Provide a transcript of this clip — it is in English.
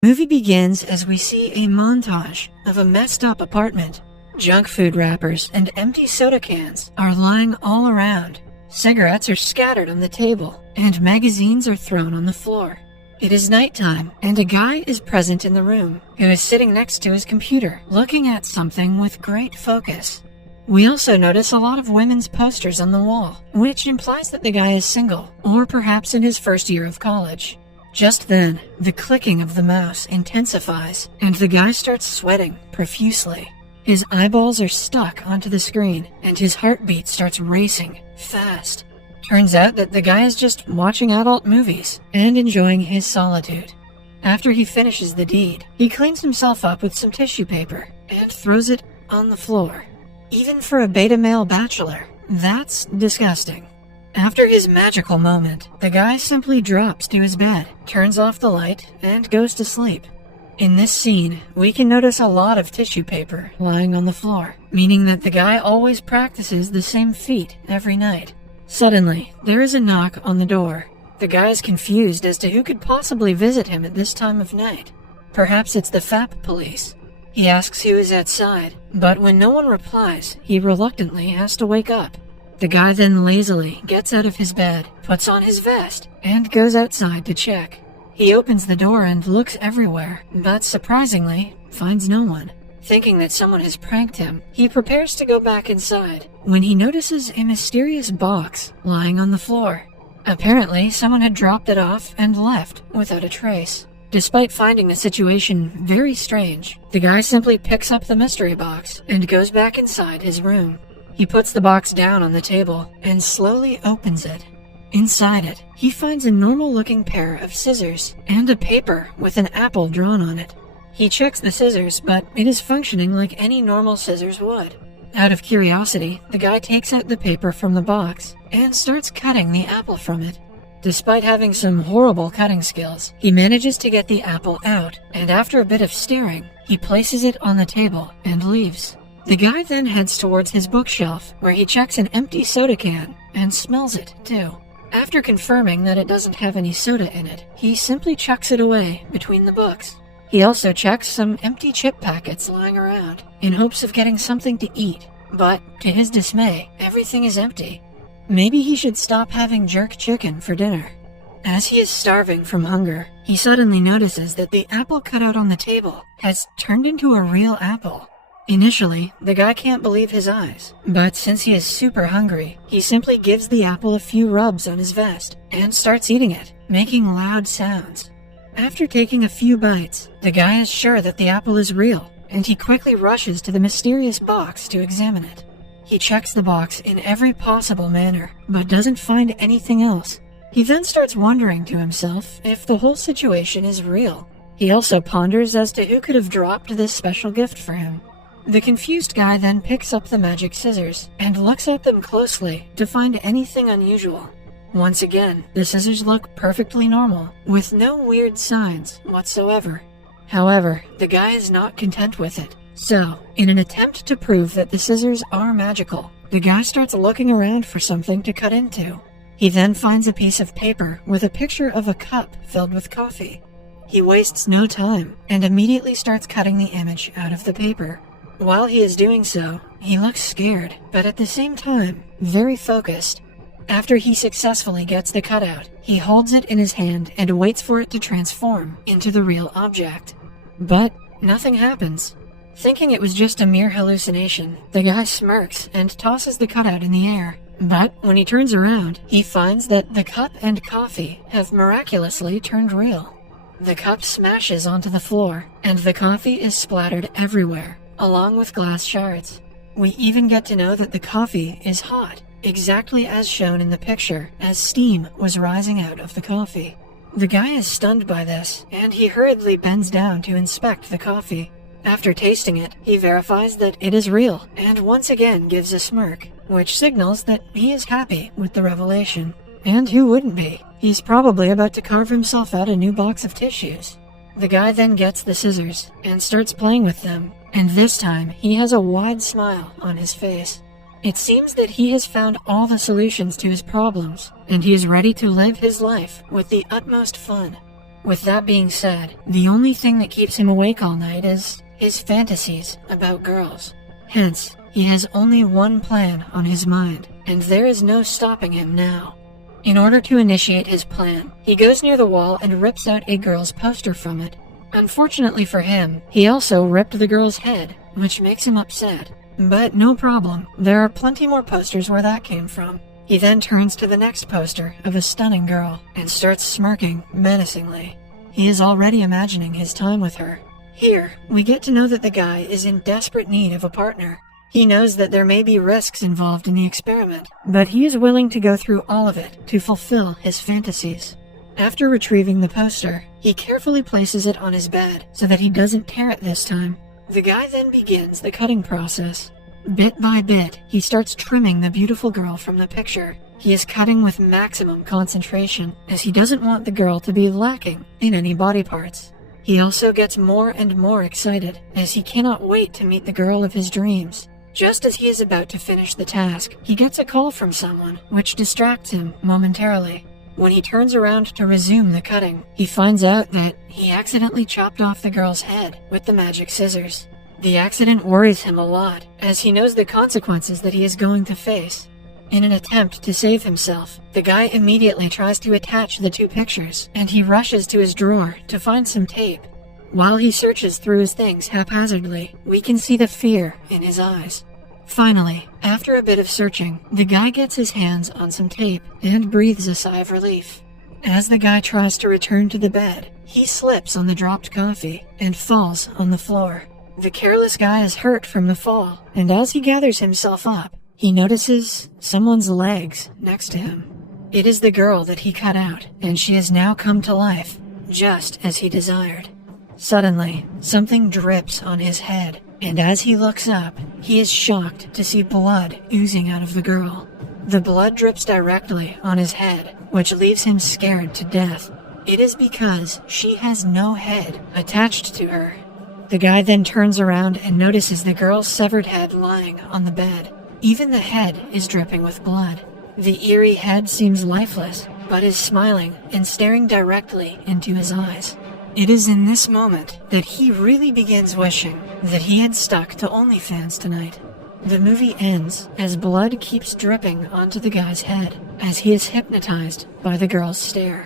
Movie begins as we see a montage of a messed up apartment. Junk food wrappers and empty soda cans are lying all around. Cigarettes are scattered on the table, and magazines are thrown on the floor. It is nighttime, and a guy is present in the room, who is sitting next to his computer, looking at something with great focus. We also notice a lot of women's posters on the wall, which implies that the guy is single, or perhaps in his first year of college. Just then, the clicking of the mouse intensifies, and the guy starts sweating profusely. His eyeballs are stuck onto the screen, and his heartbeat starts racing fast. Turns out that the guy is just watching adult movies and enjoying his solitude. After he finishes the deed, he cleans himself up with some tissue paper and throws it on the floor. Even for a beta male bachelor, that's disgusting. After his magical moment, the guy simply drops to his bed, turns off the light, and goes to sleep. In this scene, we can notice a lot of tissue paper lying on the floor, meaning that the guy always practices the same feat every night. Suddenly, there is a knock on the door. The guy is confused as to who could possibly visit him at this time of night. Perhaps it's the FAP police. He asks who is outside, but when no one replies, he reluctantly has to wake up. The guy then lazily gets out of his bed, puts on his vest, and goes outside to check. He opens the door and looks everywhere, but surprisingly, finds no one. Thinking that someone has pranked him, he prepares to go back inside, when he notices a mysterious box lying on the floor. Apparently, someone had dropped it off and left without a trace. Despite finding the situation very strange, the guy simply picks up the mystery box and goes back inside his room. He puts the box down on the table and slowly opens it. Inside it, he finds a normal-looking pair of scissors and a paper with an apple drawn on it. He checks the scissors, but it is functioning like any normal scissors would. Out of curiosity, the guy takes out the paper from the box and starts cutting the apple from it. Despite having some horrible cutting skills, he manages to get the apple out, and after a bit of staring, he places it on the table and leaves. The guy then heads towards his bookshelf, where he checks an empty soda can and smells it, too. After confirming that it doesn't have any soda in it, he simply chucks it away between the books. He also checks some empty chip packets lying around, in hopes of getting something to eat. But, to his dismay, everything is empty. Maybe he should stop having jerk chicken for dinner. As he is starving from hunger, he suddenly notices that the apple cut out on the table has turned into a real apple. Initially, the guy can't believe his eyes, but since he is super hungry, he simply gives the apple a few rubs on his vest and starts eating it, making loud sounds. After taking a few bites, the guy is sure that the apple is real, and he quickly rushes to the mysterious box to examine it. He checks the box in every possible manner, but doesn't find anything else. He then starts wondering to himself if the whole situation is real. He also ponders as to who could have dropped this special gift for him. The confused guy then picks up the magic scissors and looks at them closely to find anything unusual. Once again, the scissors look perfectly normal, with no weird signs whatsoever. However, the guy is not content with it. So, in an attempt to prove that the scissors are magical, the guy starts looking around for something to cut into. He then finds a piece of paper with a picture of a cup filled with coffee. He wastes no time and immediately starts cutting the image out of the paper. While he is doing so, he looks scared, but at the same time, very focused. After he successfully gets the cutout, he holds it in his hand and waits for it to transform into the real object. But nothing happens. Thinking it was just a mere hallucination, the guy smirks and tosses the cutout in the air. But when he turns around, he finds that the cup and coffee have miraculously turned real. The cup smashes onto the floor, and the coffee is splattered everywhere, along with glass shards. We even get to know that the coffee is hot, exactly as shown in the picture, as steam was rising out of the coffee. The guy is stunned by this, and he hurriedly bends down to inspect the coffee. After tasting it, he verifies that it is real, and once again gives a smirk, which signals that he is happy with the revelation. And who wouldn't be? He's probably about to carve himself out a new box of tissues. The guy then gets the scissors, and starts playing with them, and this time he has a wide smile on his face. It seems that he has found all the solutions to his problems, and he is ready to live his life with the utmost fun. With that being said, the only thing that keeps him awake all night is his fantasies about girls. Hence, he has only one plan on his mind, and there is no stopping him now. In order to initiate his plan, he goes near the wall and rips out a girl's poster from it. Unfortunately for him, he also ripped the girl's head, which makes him upset. But no problem, there are plenty more posters where that came from. He then turns to the next poster of a stunning girl and starts smirking menacingly. He is already imagining his time with her. Here, we get to know that the guy is in desperate need of a partner. He knows that there may be risks involved in the experiment, but he is willing to go through all of it to fulfill his fantasies. After retrieving the poster, he carefully places it on his bed so that he doesn't tear it this time. The guy then begins the cutting process. Bit by bit, he starts trimming the beautiful girl from the picture. He is cutting with maximum concentration, as he doesn't want the girl to be lacking in any body parts. He also gets more and more excited, as he cannot wait to meet the girl of his dreams. Just as he is about to finish the task, he gets a call from someone, which distracts him momentarily. When he turns around to resume the cutting, he finds out that he accidentally chopped off the girl's head with the magic scissors. The accident worries him a lot, as he knows the consequences that he is going to face. In an attempt to save himself, the guy immediately tries to attach the two pictures, and he rushes to his drawer to find some tape. While he searches through his things haphazardly, we can see the fear in his eyes. Finally, after a bit of searching, the guy gets his hands on some tape and breathes a sigh of relief. As the guy tries to return to the bed, he slips on the dropped coffee and falls on the floor. The careless guy is hurt from the fall, and as he gathers himself up, he notices someone's legs next to him. It is the girl that he cut out, and she has now come to life, just as he desired. Suddenly, something drips on his head, and as he looks up, he is shocked to see blood oozing out of the girl. The blood drips directly on his head, which leaves him scared to death. It is because she has no head attached to her. The guy then turns around and notices the girl's severed head lying on the bed. Even the head is dripping with blood. The eerie head seems lifeless, but is smiling and staring directly into his eyes. It is in this moment that he really begins wishing that he had stuck to OnlyFans tonight. The movie ends as blood keeps dripping onto the guy's head as he is hypnotized by the girl's stare.